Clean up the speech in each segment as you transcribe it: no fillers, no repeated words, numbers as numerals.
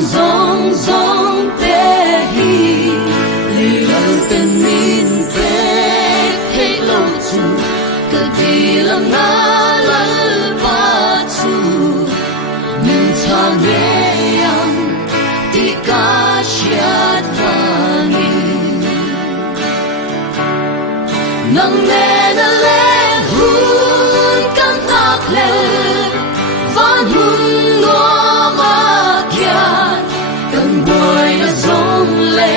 zong zong te hi li lo ten min te he lo chu ka di la nga la ba chu min cha ne yang ti ka shat vani nang ne na le hun kan tak le van hun no ma kya kan boy na zong le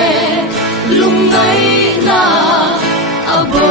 lung nai na abo